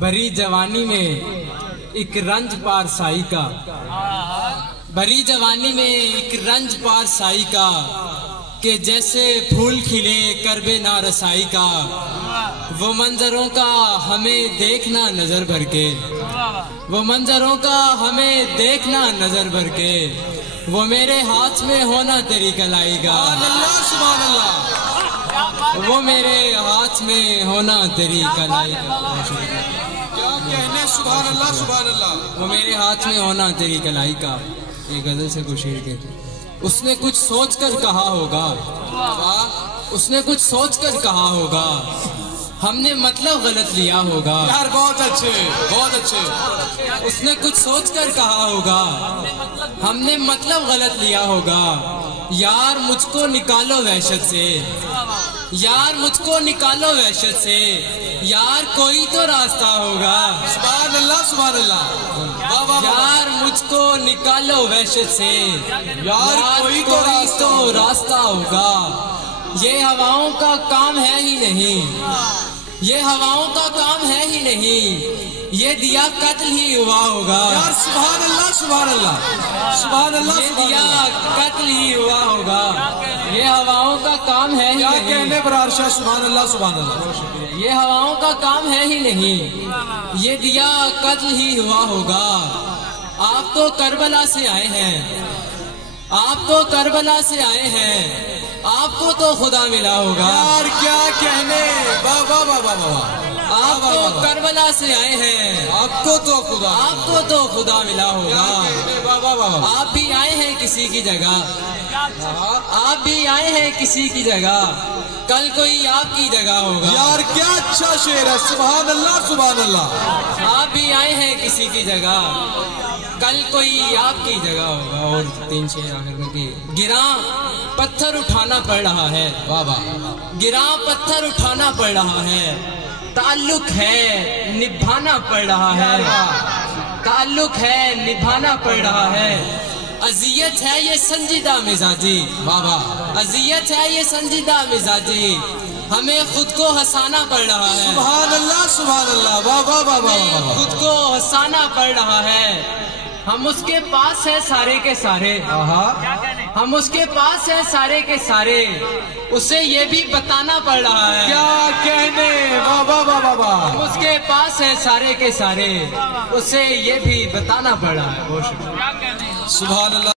بھری جوانی میں ایک رنج پارسائی کا، بھری جوانی میں ایک رنج پارسائی کا، کہ جیسے پھول کھلے کرب نارسائی کا، وہ منظروں کا ہمیں دیکھنا نظر بھر کے، وہ منظروں کا ہمیں دیکھنا نظر بھر کے، وہ میرے ہاتھ میں ہونا تیری کلائی کا، سبحان اللہ، وہ میرے ہاتھ میں ہونا تیری کلائی کا، کیا کہنے، سبحان اللہ سبحان اللہ، وہ میرے ہاتھ میں ہونا تیری کلائی کا۔ یہ غزل سے کچھ شعر کہتے، اس نے کچھ سوچ کر کہا ہوگا، اس نے کچھ سوچ کر کہا ہوگا، ہم نے مطلب غلط لیا ہوگا، یار بہت اچھے بہت اچھے، اس نے کچھ سوچ کر کہا ہوگا، ہم نے مطلب غلط لیا ہوگا، یار مجھ کو نکالو وحشت سے، یار مجھ کو نکالو وحشت سے، یار کوئی تو راستہ ہوگا، سبحان اللہ سبحان اللہ، واہ واہ واہ، یار مجھ کو نکالو وحشت سے، یار کوئی تو راستہ ہوگا، یہ ہواؤں کا کام ہے ہی نہیں، یہ ہواؤں کا کام ہے ہی نہیں، یہ دیا قتل ہی ہوا ہوگا، یار سبحان اللہ سبحان اللہ سبحان اللہ، یہ دیا قتل ہی ہوا ہوگا، یہ ہواؤں کا کام ہے ہی کیا نہیں، کہنے برار شاہ، سبحان اللہ سبحان اللہ، یہ ہواؤں کا کام ہے ہی نہیں، یہ دیا قتل ہی ہوا ہوگا، آپ تو کربلا سے آئے ہیں، آپ تو کربلا سے آئے ہیں، آپ کو تو خدا ملا ہوگا، یار کیا کہنے، واہ واہ واہ واہ واہ، آپ تو کربلا سے آئے ہیں، آپ کو تو خدا، آپ کو تو خدا ملا ہوگا، واہ واہ واہ، آپ بھی آئے ہیں کسی کی جگہ، آپ بھی آئے ہیں کسی کی جگہ، کل کوئی آپ کی جگہ ہوگا، یار کیا اچھا شعر ہے، سبحان اللہ سبحان اللہ، آپ بھی آئے ہیں کسی کی جگہ، کل کوئی آپ کی جگہ ہوگا۔ اور تین شعر آخر میں کہ گراں پتھر اٹھانا پڑ رہا ہے، واہ واہ، گراں پتھر اٹھانا پڑ رہا ہے، تعلق ہے نبھانا پڑ رہا ہے، تعلق ہے نبھانا پڑ رہا ہے، اذیت ہے یہ سنجیدہ مزاجی، واہ واہ، اذیت ہے یہ سنجیدہ مزاجی، ہمیں خود کو ہنسانا پڑ رہا ہے، سبحان اللہ سبحان اللہ، واہ واہ واہ واہ ہمیں واہ، خود کو ہنسانا پڑ رہا ہے، ہم اس کے پاس ہیں سارے کے سارے، ہم اس کے پاس ہیں سارے کے سارے، اسے یہ بھی بتانا پڑ رہا ہے، کیا کہنے، واہ واہ واہ واہ واہ، ہم اس کے پاس ہیں سارے کے سارے، اسے یہ بھی بتانا پڑ رہا ہے۔ بہت شکریہ۔ سبحان اللہ۔